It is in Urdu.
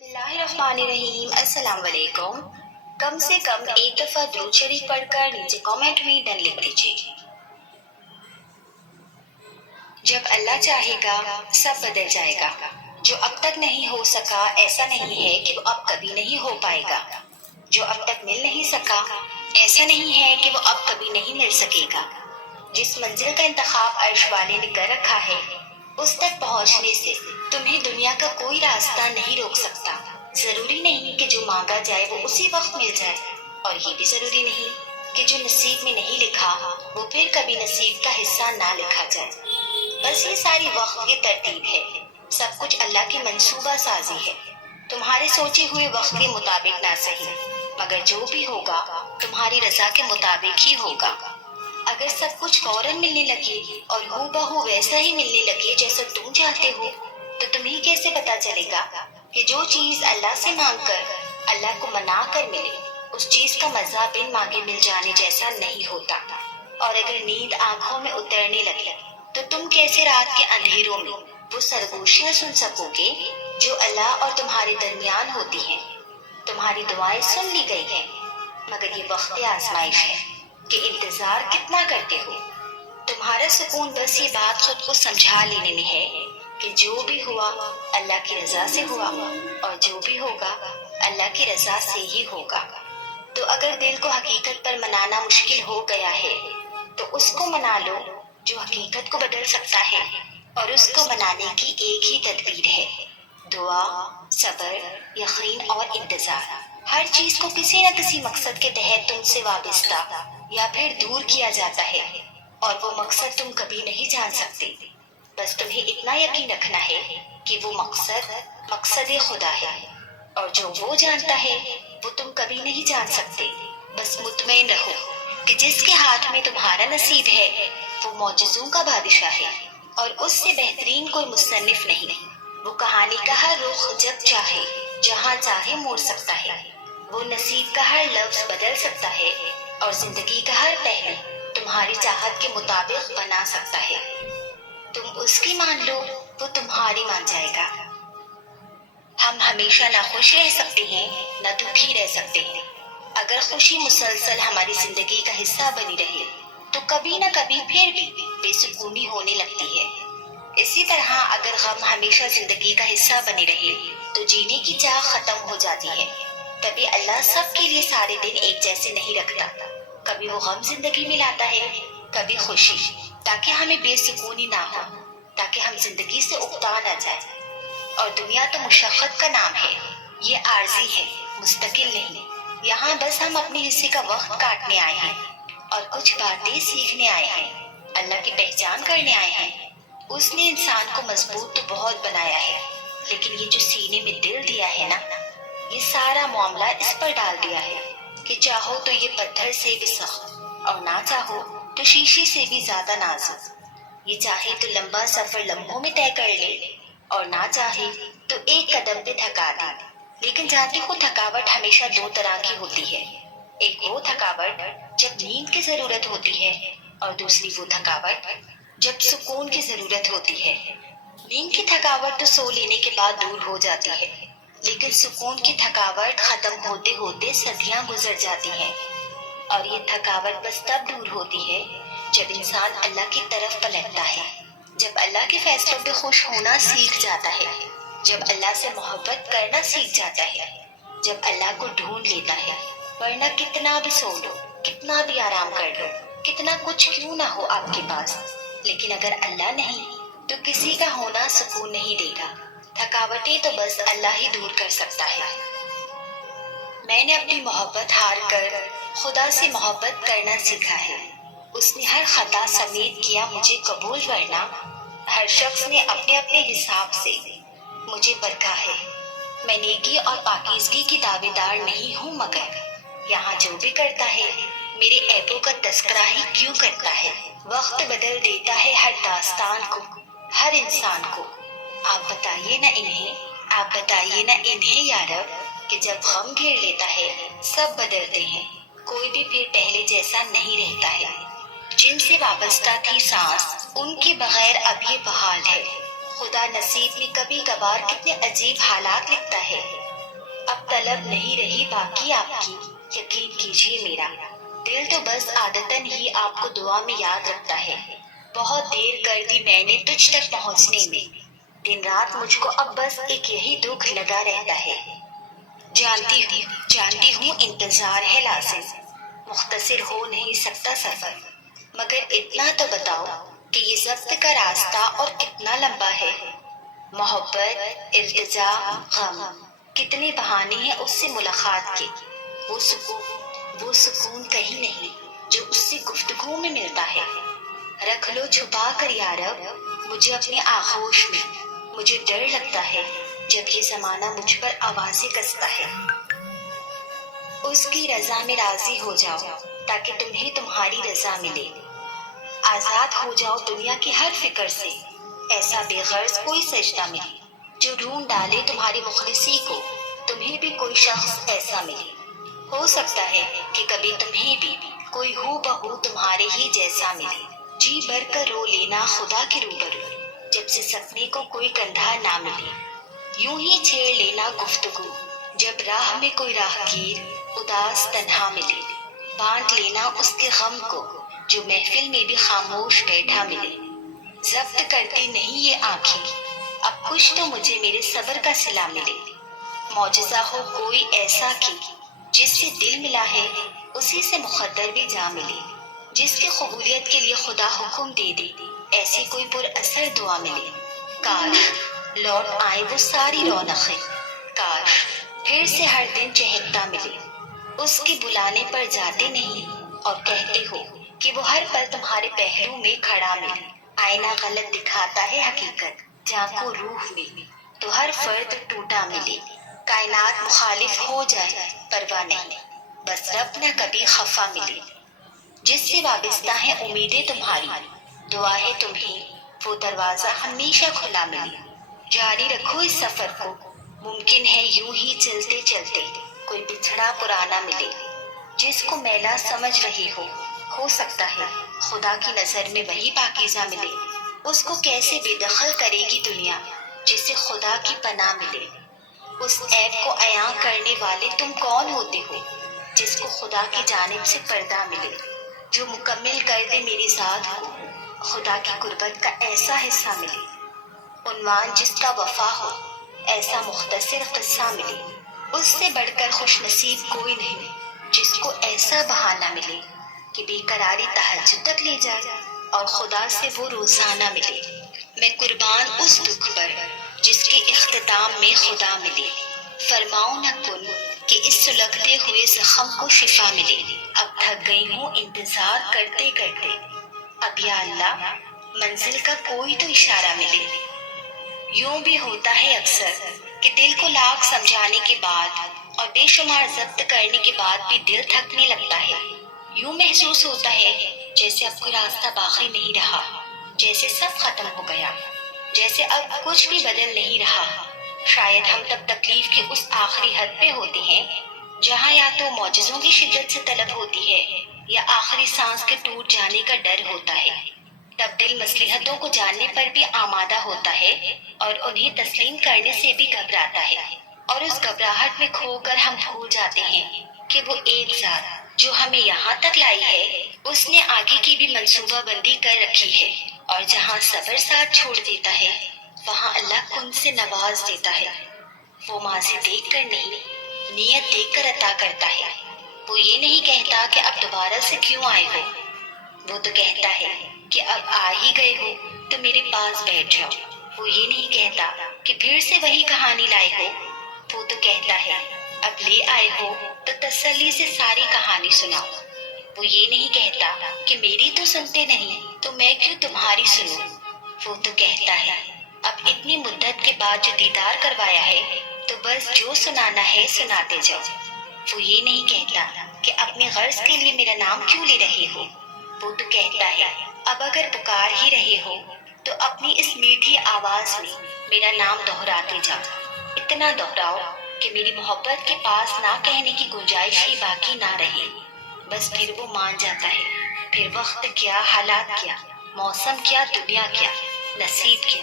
بسم اللہ الرحمن الرحیم۔ السلام علیکم۔ کم سے کم ایک دفعہ درود شریف پڑھ کر نیچے کامنٹ میں ڈن لکھ دیجیے۔ جب اللہ چاہے گا سب بدل جائے گا۔ جو اب تک نہیں ہو سکا ایسا نہیں ہے کہ وہ اب کبھی نہیں ہو پائے گا۔ جو اب تک مل نہیں سکا ایسا نہیں ہے کہ وہ اب کبھی نہیں مل سکے گا۔ جس منزل کا انتخاب عرش والے نے کر رکھا ہے اس تک پہنچنے سے تمہیں دنیا کا کوئی راستہ نہیں روک سکتا۔ ضروری نہیں کہ جو مانگا جائے وہ اسی وقت مل جائے، اور یہ بھی ضروری نہیں کہ جو نصیب میں نہیں لکھا وہ پھر کبھی نصیب کا حصہ نہ لکھا جائے۔ بس یہ ساری وقت کی ترتیب ہے، سب کچھ اللہ کی منصوبہ سازی ہے۔ تمہارے سوچے ہوئے وقت کے مطابق نہ صحیح، مگر جو بھی ہوگا تمہاری رضا کے مطابق ہی ہوگا۔ اگر سب کچھ فوراً ملنے لگے اور ہو بہو ویسا ہی ملنے لگے جیسا تم چاہتے ہو، تو تمہیں کیسے پتا چلے گا کہ جو چیز اللہ سے مانگ کر اللہ کو منا کر ملے اس چیز کا مزہ بن مانگے مل جانے جیسا نہیں ہوتا؟ اور اگر نیند آنکھوں میں اترنے لگے تو تم کیسے رات کے اندھیروں میں وہ سرگوشیاں سن سکو گے جو اللہ اور تمہارے درمیان ہوتی ہیں؟ تمہاری دعائیں سن لی گئی ہیں، مگر یہ وقت آزمائش ہے کہ انتظار کتنا کرتے ہو۔ تمہارا سکون بس یہ بات خود کو سمجھا لینے میں ہے کہ جو بھی ہوا اللہ کی رضا سے ہوا، اور جو بھی ہوگا اللہ کی رضا سے ہی ہوگا۔ تو اگر دل کو حقیقت پر منانا مشکل ہو گیا ہے تو اس کو منا لو جو حقیقت کو بدل سکتا ہے، اور اس کو منانے کی ایک ہی تدبیر ہے: دعا، صبر، یقین اور انتظار۔ ہر چیز کو کسی نہ کسی مقصد کے تحت تم سے وابستہ یا پھر دور کیا جاتا ہے، اور وہ مقصد تم کبھی نہیں جان سکتے۔ بس تمہیں اتنا یقین رکھنا ہے کہ وہ مقصد خدا ہے، اور جو وہ جانتا ہے وہ تم کبھی نہیں جان سکتے۔ بس مطمئن رہو کہ جس کے ہاتھ میں تمہارا نصیب ہے وہ معجزوں کا بادشاہ ہے، اور اس سے بہترین کوئی مصنف نہیں۔ وہ کہانی کا ہر رخ جب چاہے جہاں چاہے موڑ سکتا ہے۔ وہ نصیب کا ہر لفظ بدل سکتا ہے، اور زندگی کا ہر پہلو تمہاری چاہت کے مطابق بنا سکتا ہے۔ تم اس کی مان لو، وہ تمہاری مان جائے گا۔ ہم ہمیشہ نہ خوش رہ سکتے ہیں نہ دکھی رہ سکتے ہیں۔ اگر خوشی مسلسل ہماری زندگی کا حصہ بنی رہے تو کبھی نہ کبھی پھر بھی بے سکونی ہونے لگتی ہے۔ اسی طرح اگر غم ہمیشہ زندگی کا حصہ بنے رہے تو جینے کی چاہ ختم ہو جاتی ہے۔ تبھی اللہ سب کے لیے سارے دن ایک جیسے نہیں رکھتا۔ کبھی وہ غم زندگی میں لاتا ہے، کبھی خوشی، تاکہ ہمیں بے سکونی نہ ہو، تاکہ ہم زندگی سے اکتا نہ جائیں۔ اور دنیا تو مشقت کا نام ہے، یہ عارضی ہے، مستقل نہیں۔ یہاں بس ہم اپنے حصے کا وقت کاٹنے آئے ہیں اور کچھ باتیں سیکھنے آئے ہیں، اللہ کی پہچان کرنے آئے ہیں۔ اس نے انسان کو مضبوط تو بہت بنایا ہے، لیکن یہ جو سینے میں دل دیا ہے نا، یہ سارا معاملہ اس پر ڈال دیا ہے کہ چاہو تو یہ پتھر سے بھی سخت، اور نہ چاہو تو شیشے سے بھی زیادہ نازک۔ یہ چاہے تو لمبا سفر لمحوں میں طے کر لے، اور نہ چاہے تو ایک قدم پہ تھکا دے۔ لیکن جانتے ہو تھکاوٹ ہمیشہ دو طرح کی ہوتی ہے، ایک وہ تھکاوٹ جب نیند کی ضرورت ہوتی ہے، اور دوسری وہ تھکاوٹ جب سکون کی ضرورت ہوتی ہے۔ نیند کی تھکاوٹ تو سو لینے کے بعد دور ہو جاتی ہے، لیکن سکون کی تھکاوٹ ختم ہوتے ہوتے صدیاں گزر جاتی ہیں۔ اور یہ تھکاوٹ بس تب دور ہوتی ہے جب انسان اللہ کی طرف پلٹتا ہے، جب اللہ کے فیصلوں پہ خوش ہونا سیکھ جاتا ہے، جب اللہ سے محبت کرنا سیکھ جاتا ہے، جب اللہ کو ڈھونڈ لیتا ہے۔ ورنہ کتنا بھی سو لو، کتنا بھی آرام کر لو، کتنا کچھ کیوں نہ ہو آپ کے پاس، لیکن اگر اللہ نہیں تو کسی کا ہونا سکون نہیں دے گا۔ تھکاوٹیں تو بس اللہ ہی دور کر سکتا ہے۔ میں نے اپنی محبت ہار کر خدا سے محبت کرنا سیکھا ہے۔ اس نے ہر خطا سمیت کیا مجھے قبول، ورنہ ہر شخص نے اپنے اپنے حساب سے مجھے پرکھا ہے۔ میں نیکی اور پاکیزگی کی دعوے دار نہیں ہوں، مگر یہاں جو بھی کرتا ہے میرے عیبوں کا تذکرہ ہی کیوں کرتا ہے۔ وقت بدل دیتا ہے ہر داستان کو، ہر انسان کو۔ آپ بتائیے نہ انہیں یا رب کہ جب غم گھیر لیتا ہے سب بدلتے ہیں، کوئی بھی پھر پہلے جیسا نہیں رہتا ہے۔ جن سے وابستہ تھی سانس ان کے بغیر اب یہ بحال ہے۔ خدا نصیب میں کبھی کبھار کتنے عجیب حالات لکھتا ہے، طلب نہیں رہی باقی آپ کی، یقین کیجیے میرا دل تو بس عادتاً ہی آپ کو دعا میں یاد رکھتا ہے۔ بہت دیر کر دی میں نے تجھ تک پہنچنے میں، دن رات مجھ کو اب بس ایک یہی دکھ لگا رہتا ہے۔ جانتی ہوں انتظار ہے لازم، مختصر ہو نہیں سکتا سفر، مگر اتنا تو بتاؤ کہ یہ ضبط کا راستہ اور کتنا لمبا ہے۔ محبت، التجا، غم، کتنے بہانے ہیں اس سے ملاقات کے، وہ سکون کہیں نہیں جو اس سے گفتگو میں ملتا ہے۔ رکھ لو چھپا کر یا رب مجھے اپنی آغوش میں، مجھے ڈر لگتا ہے جب یہ زمانہ مجھ پر آوازیں کستا ہے۔ اس کی رضا میں راضی ہو جاؤ تاکہ تمہیں تمہاری رضا ملے۔ آزاد ہو جاؤ دنیا کی ہر فکر سے، ایسا بے غرض کوئی سجدہ ملے جو ڈھونڈ ڈالے تمہاری مخلصی کو، تمہیں بھی کوئی شخص ایسا ملے۔ ہو سکتا ہے کہ کبھی تمہیں بھی کوئی ہو بہو تمہارے ہی جیسا ملے۔ جی بھر کر رو لینا خدا کے روبرو جب سے سپنے کو کوئی کندھا نہ ملے۔ یوں ہی چھیڑ لینا گفتگو جب راہ میں کوئی راہگیر اداس تنہا ملے۔ بانٹ لینا اس کے غم کو جو محفل میں بھی خاموش بیٹھا ملے۔ ضبط کرتی نہیں یہ آنکھیں، اب کچھ تو مجھے میرے صبر کا صلہ ملے۔ معجزہ ہو کوئی ایسا کہ جس سے دل ملا ہے اسی سے مقدر بھی جا ملے۔ جس کی قبولیت کے لیے خدا حکم دے دے ایسی کوئی پر اثر دعا ملے۔ کاش لوٹ آئے وہ ساری رونقیں، کاش پھر سے ہر دن چہکتا ملے۔ اس کے بلانے پر جاتے نہیں اور کہتے ہو کہ وہ ہر پل تمہارے پہلو میں کھڑا ملے۔ آئینہ غلط دکھاتا ہے حقیقت، جھانکو روح میں تو ہر فرد ٹوٹا ملے۔ کائنات مخالف ہو جائے پرواہ نہیں، بس رب نہ کبھی خفا ملے۔ جس سے وابستہ ہیں امیدیں تمہاری، دعا ہے تمہیں وہ دروازہ ہمیشہ کھلا ملے۔ جاری رکھو اس سفر کو، ممکن ہے یوں ہی چلتے چلتے کوئی بچھڑا پرانا ملے۔ جس کو میلا سمجھ رہی ہو سکتا ہے خدا کی نظر میں وہی پاکیزہ ملے۔ اس کو کیسے بے دخل کرے گی دنیا جسے خدا کی پناہ ملے۔ اس عیب کو عیاں کرنے والے تم کون ہوتے ہو جس کو خدا کی جانب سے پردہ ملے۔ جو مکمل کر دے میری ذات کو، خدا کی قربت کا ایسا حصہ ملے۔ عنوان جس کا وفا ہو، ایسا مختصر قصہ ملے۔ اس سے بڑھ کر خوش نصیب کوئی نہیں جس کو ایسا بہانہ ملے کہ بے قراری تہجد تک لے جائے اور خدا سے وہ روزانہ ملے۔ میں قربان اس دکھ پر جس کے اختتام میں خدا ملے۔ فرماؤں نہ کن کہ اس سلگتے ہوئے زخم کو شفا ملے۔ اب تھک گئی ہوں انتظار کرتے کرتے، اب یا اللہ منزل کا کوئی تو اشارہ ملے۔ یوں بھی ہوتا ہے اکثر کہ دل کو لاکھ سمجھانے کے بعد اور بے شمار ضبط کرنے کے بعد بھی دل تھکنے لگتا ہے۔ یوں محسوس ہوتا ہے جیسے اب کوئی راستہ باقی نہیں رہا، جیسے سب ختم ہو گیا، جیسے اب کچھ بھی بدل نہیں رہا۔ شاید ہم تب تکلیف کے اس آخری حد پہ ہوتے ہیں جہاں یا تو معجزوں کی شدت سے طلب ہوتی ہے یا آخری سانس کے ٹوٹ جانے کا ڈر ہوتا ہے۔ تب دل مصلحتوں کو جاننے پر بھی آمادہ ہوتا ہے اور انہیں تسلیم کرنے سے بھی گھبراتا ہے، اور اس گھبراہٹ میں کھو کر ہم بھول جاتے ہیں کہ وہ ایک ذات جو ہمیں یہاں تک لائی ہے اس نے آگے کی بھی منصوبہ بندی کر رکھی ہے، اور جہاں صبر ساتھ چھوڑ دیتا ہے وہاں اللہ کن سے نواز دیتا ہے۔ وہ ماضی دیکھ کر نہیں، نیت دیکھ کر عطا کرتا ہے۔ وہ یہ نہیں کہتا کہ اب دوبارہ سے کیوں آئے ہو، وہ تو کہتا ہے کہ اب آ ہی گئے ہو تو میرے پاس بیٹھ جاؤ۔ وہ یہ نہیں کہتا کہ پھر سے وہی کہانی لائے ہو، وہ تو کہتا ہے اب لے آئے ہو تو تسلی سے ساری کہانی سناؤ۔ وہ یہ نہیں کہتا کہ میری تو سنتے نہیں تو میں کیوں تمہاری سنوں، وہ تو کہتا ہے اب اتنی مدت کے بعد جو دیدار کروایا ہے تو بس جو سنانا ہے سناتے جاؤ۔ وہ یہ نہیں کہتا کہ اپنی غرض کے لیے میرا نام کیوں لے رہے ہو، وہ تو کہتا ہے اب اگر پکار ہی رہے ہو تو اپنی اس میٹھی آواز میں میرا نام دہراتے جاؤ۔ اتنا دہراؤ کہ میری محبت کے پاس نہ کہنے کی گنجائش ہی باقی نہ رہے، بس پھر وہ مان جاتا ہے۔ پھر وقت کیا، حالات کیا، موسم کیا، دنیا کیا، نصیب کیا،